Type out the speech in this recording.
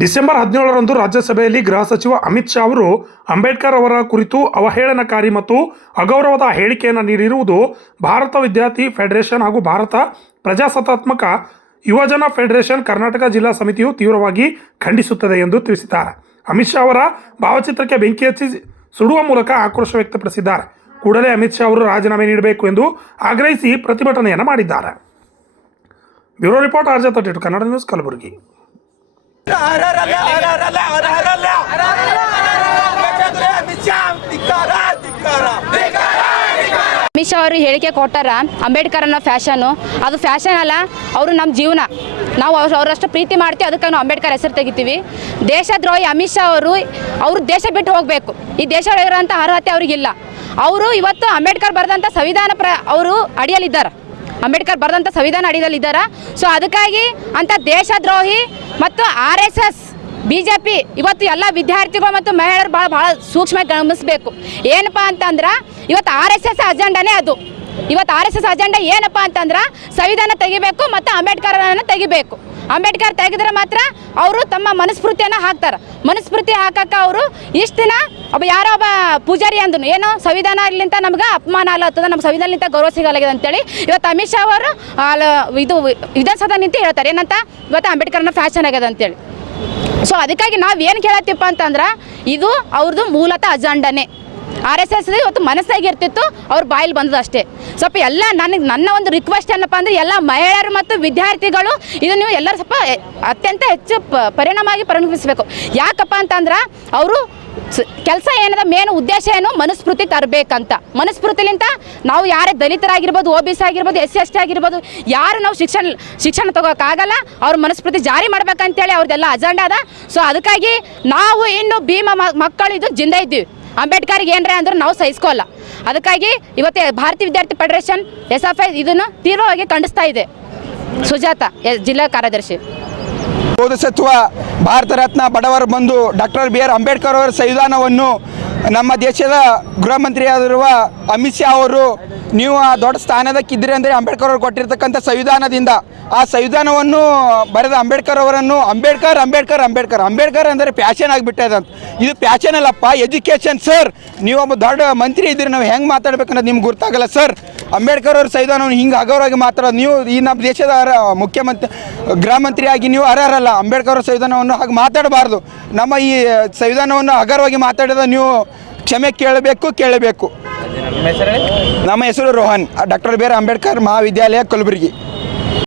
December 17ರಂದು ರಾಜ್ಯಸಭೆಯಲ್ಲಿ ಗೃಹ ಸಚಿವ ಅಮಿತ್ ಶಾ ಅವರು ಅಂಬೇಡ್ಕರ್ ಅವರ ಕುರಿತು ಅವಹೇಳನಕಾರಿ ಮತ್ತು ಅಗೌರವದ ಹೇಳಿಕೆಯನ್ನು ನೀಡಿರುವುದು ಭಾರತ ವಿದ್ಯಾರ್ಥಿ ಫೆಡರೇಷನ್ ಹಾಗೂ ಭಾರತ ಪ್ರಜಾಸತ್ತಾತ್ಮಕ ಯುವಜನ ಫೆಡರೇಷನ್ ಕರ್ನಾಟಕ ಜಿಲ್ಲಾ ಸಮಿತಿಯು ತೀವ್ರವಾಗಿ ಖಂಡಿಸುತ್ತದೆ ಎಂದು ತಿಳಿಸಿದ್ದಾರೆ. ಅಮಿತ್ ಶಾ ಅವರ ಭಾವಚಿತ್ರಕ್ಕೆ ಬೆಂಕಿ ಹಚ್ಚಿ ಸುಡುವ ಮೂಲಕ ಆಕ್ರೋಶ ವ್ಯಕ್ತಪಡಿಸಿದ್ದಾರೆ. ಕೂಡಲೇ ಅಮಿತ್ ಶಾ ಅವರು ರಾಜೀನಾಮೆ ನೀಡಬೇಕು ಎಂದು ಆಗ್ರಹಿಸಿ ಪ್ರತಿಭಟನೆಯನ್ನು ಮಾಡಿದ್ದಾರೆ. Bureau report RJ32 Kannada news Kalaburagi. Amit Shah ಅವರು ಹೇಳಿಕೆ ಕೊಟ್ಟಾರ ಅಂಬೇಡ್ಕರ್ ಅನ್ನೋ ಫ್ಯಾಷನು, ಅದು ಫ್ಯಾಷನ್ ಅಲ್ಲ, ಅವರು ನಮ್ಮ ಜೀವನ. ನಾವು ಅವರಷ್ಟು ಪ್ರೀತಿ ಮಾಡ್ತೀವಿ, ಅದಕ್ಕೆ ನಾವು ಅಂಬೇಡ್ಕರ್ ಹೆಸರು ತೆಗಿತೀವಿ. ದೇಶದ್ರೋಹಿ ಅಮಿತ್ ಶಾ ಅವರು ದೇಶ ಬಿಟ್ಟು ಹೋಗಬೇಕು. ಈ ದೇಶ ಇರೋಂಥ ಅರ್ಹತೆ ಅವ್ರಿಗಿಲ್ಲ. ಅವರು ಇವತ್ತು ಅಂಬೇಡ್ಕರ್ ಬರೆದಂಥ ಸಂವಿಧಾನ ಅವರು ಅಡಿಯಲ್ಲಿದ್ದಾರೆ. ಅಂಬೇಡ್ಕರ್ ಬರೆದಂಥ ಸಂವಿಧಾನ ಅಡಿಯಲ್ಲಿದ್ದಾರೆ. ಸೊ ಅದಕ್ಕಾಗಿ ಅಂಥ ದೇಶದ್ರೋಹಿ ಮತ್ತು RSS BJP ಇವತ್ತು ಎಲ್ಲ ವಿದ್ಯಾರ್ಥಿಗಳು ಮತ್ತು ಮಹಿಳೆಯರು ಭಾಳ ಸೂಕ್ಷ್ಮವಾಗಿ ಗಮನಿಸಬೇಕು. ಏನಪ್ಪ ಅಂತಂದ್ರೆ ಇವತ್ತು RSS ಅಜೆಂಡಾನೇ ಅದು. ಇವತ್ತು RSS ಅಜೆಂಡಾ ಏನಪ್ಪ ಅಂತಂದ್ರೆ ಸಂವಿಧಾನ ತೆಗಿಬೇಕು ಮತ್ತು ಅಂಬೇಡ್ಕರನ್ನು ತೆಗಿಬೇಕು. ಅಂಬೇಡ್ಕರ್ ತೆಗೆದ್ರೆ ಮಾತ್ರ ಅವರು ತಮ್ಮ ಮನುಸ್ಮೃತಿಯನ್ನು ಹಾಕ್ತಾರೆ. ಮನುಸ್ಮೃತಿ ಹಾಕಕ್ಕೆ ಅವರು ಇಷ್ಟು ದಿನ ಯಾರೋ ಒಬ್ಬ ಪೂಜಾರಿ ಅಂದನು ಏನು ಸಂವಿಧಾನಲಿಂತ ನಮ್ಗೆ ಅಪಮಾನ ಅಲ್ಲತ್ತದ, ನಮ್ಮ ಸಂವಿಧಾನಲಿಂತ ಗೌರವ ಸಿಗಲಾಗಿದೆ ಅಂತೇಳಿ ಇವತ್ತು ಅಮಿತ್ ಶಾ ಅವರು ಇದು ವಿಧಾನಸೌಧ ನಿಂತು ಹೇಳ್ತಾರೆ ಏನಂತ, ಇವತ್ತು ಅಂಬೇಡ್ಕರ್ನ ಫ್ಯಾಷನ್ ಆಗ್ಯದ ಅಂತೇಳಿ. ಸೊ ಅದಕ್ಕಾಗಿ ನಾವು ಏನು ಕೇಳತ್ತೀಪ್ಪ ಅಂತಂದ್ರೆ ಇದು ಅವ್ರದ್ದು ಮೂಲತಃ ಅಜೆಂಡಾನೇ. RSS ಇವತ್ತು ಮನಸ್ಸಾಗಿರ್ತಿತ್ತು, ಅವ್ರ ಬಾಯಲ್ಲಿ ಬಂದದ್ದು ಅಷ್ಟೇ. ಸ್ವಲ್ಪ ಎಲ್ಲ ನನ್ನ ಒಂದು ರಿಕ್ವೆಸ್ಟ್ ಏನಪ್ಪ ಅಂದರೆ ಎಲ್ಲ ಮಹಿಳೆಯರು ಮತ್ತು ವಿದ್ಯಾರ್ಥಿಗಳು ಇದು ನೀವು ಎಲ್ಲರೂ ಸ್ವಲ್ಪ ಅತ್ಯಂತ ಹೆಚ್ಚು ಪರಿಗಣಿಸಬೇಕು. ಯಾಕಪ್ಪ ಅಂತಂದ್ರೆ ಅವರು ಕೆಲಸ ಏನದ ಮೇನ್ ಉದ್ದೇಶ ಏನು, ಮನುಸ್ಮೃತಿ ತರಬೇಕಂತ. ಮನುಸ್ಮೃತಿಲಿಂತ ನಾವು ಯಾರೇ ದಲಿತರಾಗಿರ್ಬೋದು, OBC ಆಗಿರ್ಬೋದು, SC ST ಆಗಿರ್ಬೋದು, ಯಾರು ನಾವು ಶಿಕ್ಷಣ ತಗೋಕ್ಕಾಗಲ್ಲ, ಅವ್ರ ಮನುಸ್ಮೃತಿ ಜಾರಿ ಮಾಡ್ಬೇಕಂತೇಳಿ ಅವ್ರದ್ದೆಲ್ಲ ಅಜೆಂಡಾ ಅದ. ಸೊ ಅದಕ್ಕಾಗಿ ನಾವು ಇನ್ನು ಭೀಮ ಮಕ್ಕಳು ಇದು ಜಿಂದ ಇದ್ದೀವಿ. ಅಂಬೇಡ್ಕರ್ಗೆ ಏನರೇ ಅಂದ್ರೆ ನಾವು ಸಹಿಸ್ಕೋಲ್ಲ. ಅದಕ್ಕಾಗಿ ಇವತ್ತೇ ಭಾರತೀಯ ವಿದ್ಯಾರ್ಥಿ ಫೆಡರೇಷನ್ SFI ಇದನ್ನು ತೀವ್ರವಾಗಿ ಖಂಡಿಸ್ತಾ ಇದೆ. ಸುಜಾತ ಜಿಲ್ಲಾ ಕಾರ್ಯದರ್ಶಿ. ಬೋಧಿಸತ್ವ ಭಾರತ ರತ್ನ ಬಡವರ ಬಂಧು ಡಾಕ್ಟರ್ BR ಅಂಬೇಡ್ಕರ್ ಅವರ ಸಂವಿಧಾನವನ್ನು ನಮ್ಮ ದೇಶದ ಗೃಹ ಮಂತ್ರಿಯಾಗಿರುವ ಅಮಿತ್ ಶಾ ಅವರು ನೀವು ಆ ದೊಡ್ಡ ಸ್ಥಾನದಕ್ಕಿದ್ದೀರಿ ಅಂದರೆ ಅಂಬೇಡ್ಕರ್ ಅವರು ಕೊಟ್ಟಿರ್ತಕ್ಕಂಥ ಸಂವಿಧಾನದಿಂದ ಆ ಸಂವಿಧಾನವನ್ನು ಬರೆದ ಅಂಬೇಡ್ಕರ್ ಅವರನ್ನು ಅಂಬೇಡ್ಕರ್ ಅಂದರೆ ಪ್ಯಾಷನ್ ಆಗಿಬಿಟ್ಟದಂತ. ಇದು ಪ್ಯಾಷನ್ ಅಲ್ಲಪ್ಪ, ಎಜುಕೇಷನ್ ಸರ್. ನೀವೊಬ್ಬ ದೊಡ್ಡ ಮಂತ್ರಿ ಇದ್ದೀರಿ, ನಾವು ಹೆಂಗೆ ಮಾತಾಡ್ಬೇಕನ್ನೋದು ನಿಮ್ಗೆ ಗೊತ್ತಾಗಲ್ಲ ಸರ್. ಅಂಬೇಡ್ಕರ್ ಅವ್ರ ಸಂವಿಧಾನವನ್ನು ಹಿಂಗೆ ಅಗೌರವಾಗಿ ಮಾತಾಡೋದು ನೀವು ಈ ನಮ್ಮ ದೇಶದ ಮುಖ್ಯಮಂತ್ರಿ ಗೃಹ ಮಂತ್ರಿಯಾಗಿ ನೀವು ಅರ್ಹರಲ್ಲ. ಅಂಬೇಡ್ಕರ್ ಅವ್ರ ಸಂವಿಧಾನವನ್ನು ಹಾಗೆ ಮಾತಾಡಬಾರ್ದು. ನಮ್ಮ ಈ ಸಂವಿಧಾನವನ್ನು ಅಗೌರವಾಗಿ ಮಾತಾಡಿದ ನೀವು ಕ್ಷಮೆ ಕೇಳಬೇಕು. ನಮ್ಮ ಹೆಸರು ರೋಹನ್, ಡಾಕ್ಟರ್ BR ಅಂಬೇಡ್ಕರ್ ಮಹಾವಿದ್ಯಾಲಯ ಕಲಬುರಗಿ.